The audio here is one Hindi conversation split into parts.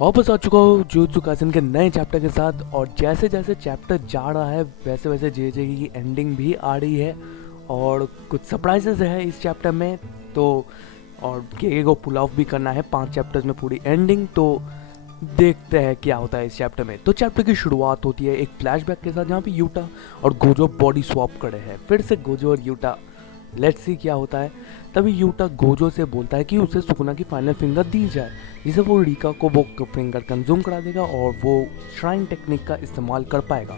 वापस आ चुका हूँ जुजुत्सु काइसेन के नए चैप्टर के साथ। और जैसे जैसे चैप्टर जा रहा है वैसे वैसे जे की एंडिंग भी आ रही है और कुछ सरप्राइजेस है इस चैप्टर में। तो और के को पुल ऑफ भी करना है 5 चैप्टर्स में पूरी एंडिंग। तो देखते हैं क्या होता है इस चैप्टर में। तो चैप्टर की शुरुआत होती है एक फ्लैशबैक के साथ जहाँ पे यूटा और गोजो बॉडी स्वैप करे हैं। फिर से गोजो और यूटा, लेट्स सी क्या होता है। तभी यूटा गोजो से बोलता है कि उसे सुकुना की फाइनल फिंगर दी जाए, जिसे वो रिका को वो फिंगर कंज्यूम करा देगा और वो श्राइन टेक्निक का इस्तेमाल कर पाएगा।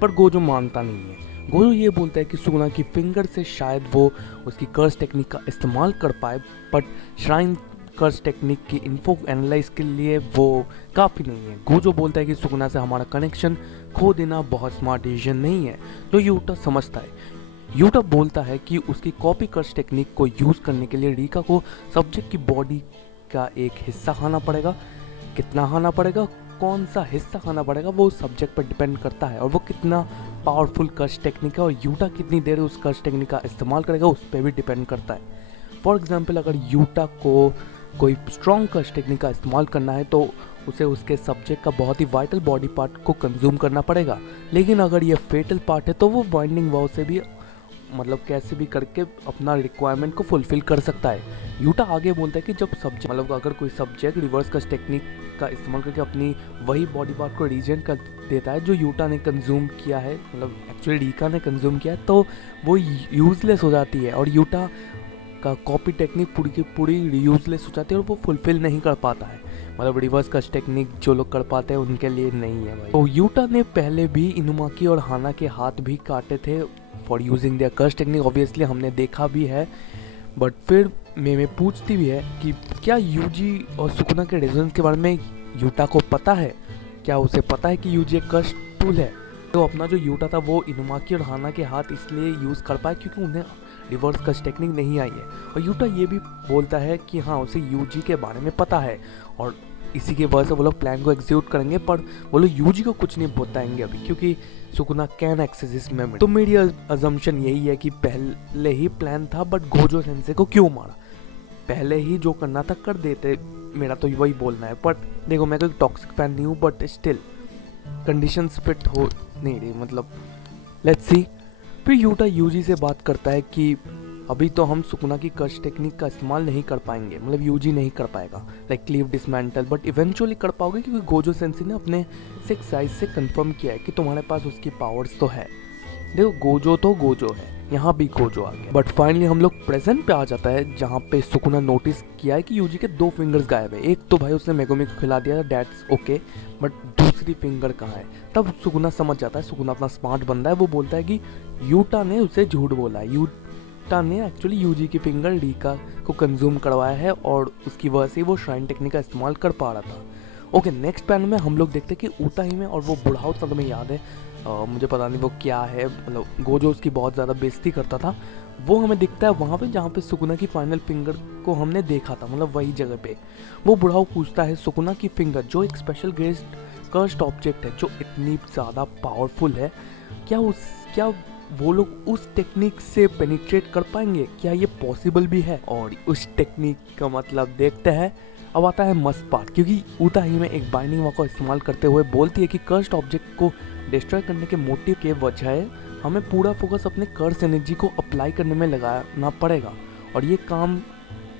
पर गोजो मानता नहीं है। गोजो ये बोलता है कि सुकुना की फिंगर से शायद वो उसकी कर्स टेक्निक का इस्तेमाल कर पाए, बट श्राइन कर्स टेक्निक की इन्फो एनालाइज के लिए वो काफ़ी नहीं है। गोजो बोलता है कि सुकुना से हमारा कनेक्शन खो देना बहुत स्मार्ट डिसीजन नहीं है, जो यूटा समझता है। यूटा बोलता है कि उसकी कॉपी कर्स टेक्निक को यूज़ करने के लिए रिका को सब्जेक्ट की बॉडी का एक हिस्सा खाना पड़ेगा। कितना खाना पड़ेगा, कौन सा हिस्सा खाना पड़ेगा, वो सब्जेक्ट पर डिपेंड करता है और वो कितना पावरफुल कर्स टेक्निक है और यूटा कितनी देर उस कर्स टेक्निक का इस्तेमाल करेगा उस पर भी डिपेंड करता है। फॉर एग्जाम्पल, अगर यूटा को कोई स्ट्रॉन्ग कर्स टेक्निक का इस्तेमाल करना है तो उसे उसके सब्जेक्ट का बहुत ही वाइटल बॉडी पार्ट को कंज्यूम करना पड़ेगा। लेकिन अगर ये फेटल पार्ट है तो वो बाइंडिंग वाव से भी कैसे भी करके अपना रिक्वायरमेंट को फुलफिल कर सकता है। यूटा आगे बोलता है कि जब सब्जेक्ट अगर कोई सब्जेक्ट रिवर्स कर्स टेक्निक का इस्तेमाल करके अपनी वही बॉडी पार्ट को रीजन कर देता है जो यूटा ने कंज्यूम किया है, एक्चुअली रिका ने कंज्यूम किया है, तो वो यूजलेस हो जाती है और यूटा का कॉपी टेक्निक पूरी की पूरी यूजलेस हो जाती है और वो फुलफिल नहीं कर पाता है। रिवर्स कर्स टेक्निक जो लोग कर पाते हैं उनके लिए नहीं है भाई। तो यूटा ने पहले भी इनुमाकी और हाना के हाथ भी काटे थे for using their curse technique, obviously हमने देखा भी है। बट फिर मैं पूछती भी है कि क्या यूजी और सुकुना के रेजोनेंस के बारे में यूटा को पता है? क्या उसे पता है कि यूजी एक कर्स टूल है? तो अपना जो यूटा था वो इनुमाकी और हाना के हाथ इसलिए यूज़ कर पाए क्योंकि उन्हें रिवर्स कर्स टेक्निक नहीं आई है। और यूटा ये भी बोलता है कि हाँ, उसे यूजी के बारे में पता है और इसी के वजह से वो लोग प्लान को एग्जीक्यूट करेंगे, पर वो लोग यूजी को कुछ नहीं बताएंगे अभी क्योंकि सुकुना कैन एक्सेस इस मेमोरी। तो मेरी अजम्पशन यही है कि पहले ही प्लान था, बट गोजो सेंसे को क्यों मारा? पहले ही जो करना था कर देते, मेरा तो वही बोलना है। बट देखो, मैं कोई टॉक्सिक फैन नहीं हूँ, बट स्टिल कंडीशंस फिट हो नहीं रही, लेट्स सी। फिर यूटा यूजी से बात करता है कि अभी तो हम सुकुना की कर्स टेक्निक का इस्तेमाल नहीं कर पाएंगे, यूजी नहीं कर पाएगा like cleave dismantle, but eventually कर पाओगे क्योंकि गोजो सेंसी ने अपने सिक्स साइज से कंफर्म किया है कि तुम्हारे पास उसकी पावर्स तो है। देखो, गोजो तो गोजो है, यहाँ भी गोजो आ गया। बट फाइनली हम लोग प्रेजेंट पे आ जाता है जहाँ पे सुकुना नोटिस किया है कि यूजी के 2 फिंगर्स गायब है। एक तो भाई उसने मेगोमी को खिला दिया, दैट्स ओके, बट दूसरी फिंगर कहाँ है? तब सुकुना समझ जाता है। सुकुना अपना स्मार्ट बंदा है, वो बोलता है कि यूटा ने उसे झूठ बोला है। यूटा ने एक्चुअली यूजी की फिंगर रिका को कंज्यूम करवाया है और उसकी वजह से वो श्राइन टेक्निक का इस्तेमाल कर पा रहा था। ओके, नेक्स्ट पैनल में हम लोग देखते हैं कि ऊता ही में और वो बुढ़ाऊ था, तुम्हें याद है, मुझे पता नहीं वो क्या है, गोजो उसकी बहुत ज़्यादा बेइज्जती करता था। वो हमें दिखता है वहाँ पे जहाँ पे सुकुना की फाइनल फिंगर को हमने देखा था, वही जगह पे। वो बुढ़ाऊ पूछता है सुकुना की फिंगर जो एक स्पेशल कर्स्ड ऑब्जेक्ट है जो इतनी ज़्यादा पावरफुल है, क्या वो लोग उस टेक्निक से पेनिट्रेट कर पाएंगे? क्या ये पॉसिबल भी है? और उस टेक्निक का देखते हैं। अब आता है मस्त पार्ट, क्योंकि ऊता ही में एक बाइंडिंग वॉव का इस्तेमाल करते हुए बोलती है कि कर्स्ड ऑब्जेक्ट को डिस्ट्रॉय करने के मोटिव के वजह हमें पूरा फोकस अपने कर्स एनर्जी को अप्लाई करने में लगाना पड़ेगा और ये काम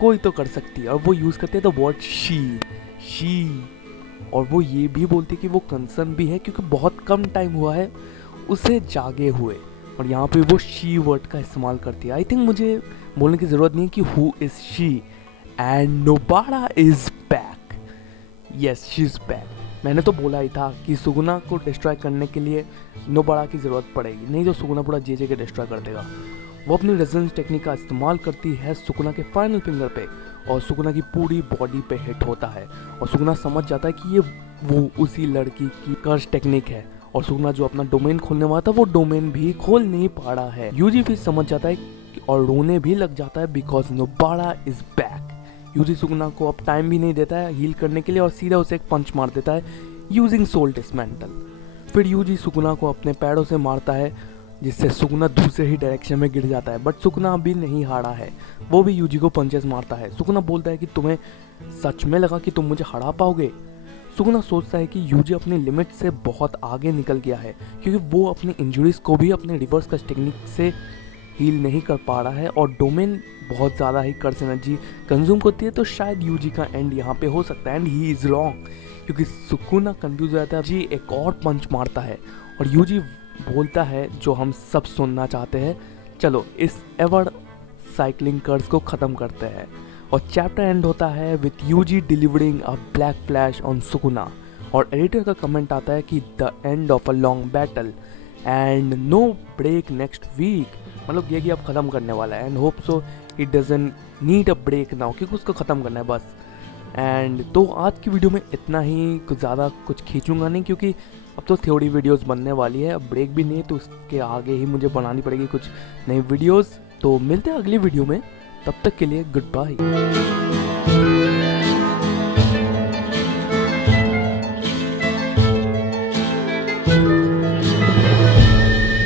कोई तो कर सकती है। और वो यूज़ करते हैं द वर्ड शी। और वो ये भी बोलती है कि वो कंसर्न भी है क्योंकि बहुत कम टाइम हुआ है उसे जागे हुए, और यहाँ पे वो शी वर्ड का इस्तेमाल करती है। आई थिंक मुझे बोलने की ज़रूरत नहीं है कि who is she and Nobara is back. Yes, she is back. मैंने तो बोला ही था कि सुकुना को डिस्ट्रॉय करने के लिए नोबाड़ा की ज़रूरत पड़ेगी, नहीं तो सुकुना पूरा जे के डिस्ट्रॉय कर देगा। वो अपनी रेजोनेंस टेक्निक का इस्तेमाल करती है सुकुना के फाइनल फिंगर पे और सुकुना की पूरी बॉडी पे हिट होता है और सुकुना समझ जाता है कि ये वो उसी लड़की की कर्स टेक्निक है। और सुकुना जो अपना डोमेन खोलने वाला था वो डोमेन भी खोल नहीं पा रहा है। यूजी फिर समझ जाता है और रोने भी लग जाता है because Nobara is back. Yuji Sukuna को अब टाइम भी नहीं देता है हील करने के लिए और सीधा उसे एक पंच मार देता है यूजिंग सोल डिसमेंटल। फिर यूजी सुकुना को अपने पैरों से मारता है जिससे सुकुना दूसरे ही डायरेक्शन में गिर जाता है। बट सुकुना अभी नहीं हारा है, वो भी यूजी को पंचेस मारता है। सुकुना बोलता है कि तुम्हें सच में लगा कि तुम मुझे हरा पाओगे? सुकुना सोचता है कि यूजी अपनी लिमिट से बहुत आगे निकल गया है, क्योंकि वो अपनी इंजरीज को भी अपने रिवर्स कस्ट टेक्निक से हील नहीं कर पा रहा है और डोमेन बहुत ज़्यादा ही कर्स एनर्जी कंज्यूम करती है। तो शायद यूजी का एंड यहाँ पे हो सकता है, एंड ही इज़ रॉन्ग, क्योंकि सुकुना कंफ्यूज रहता है। जी एक और पंच मारता है और यूजी बोलता है जो हम सब सुनना चाहते हैं, चलो इस एवर साइक्लिंग कर्स को ख़त्म करते हैं। और चैप्टर एंड होता है with Yuji delivering a black flash on Sukuna, और एडिटर का कमेंट आता है कि the end of a long battle and no break next week, मतलब ये कि अब ख़त्म करने वाला है, and hope so it doesn't need a break now, क्योंकि उसको ख़त्म करना है बस। एंड तो आज की वीडियो में इतना ही, कुछ ज़्यादा कुछ खींचूंगा नहीं, क्योंकि अब तो थ्योरी वीडियोस बनने वाली है, अब ब्रेक भी नहीं, तो उसके आगे ही मुझे बनानी पड़ेगी कुछ नई वीडियोस। तो मिलते हैं अगली वीडियो में, तब तक के लिए गुड बाय।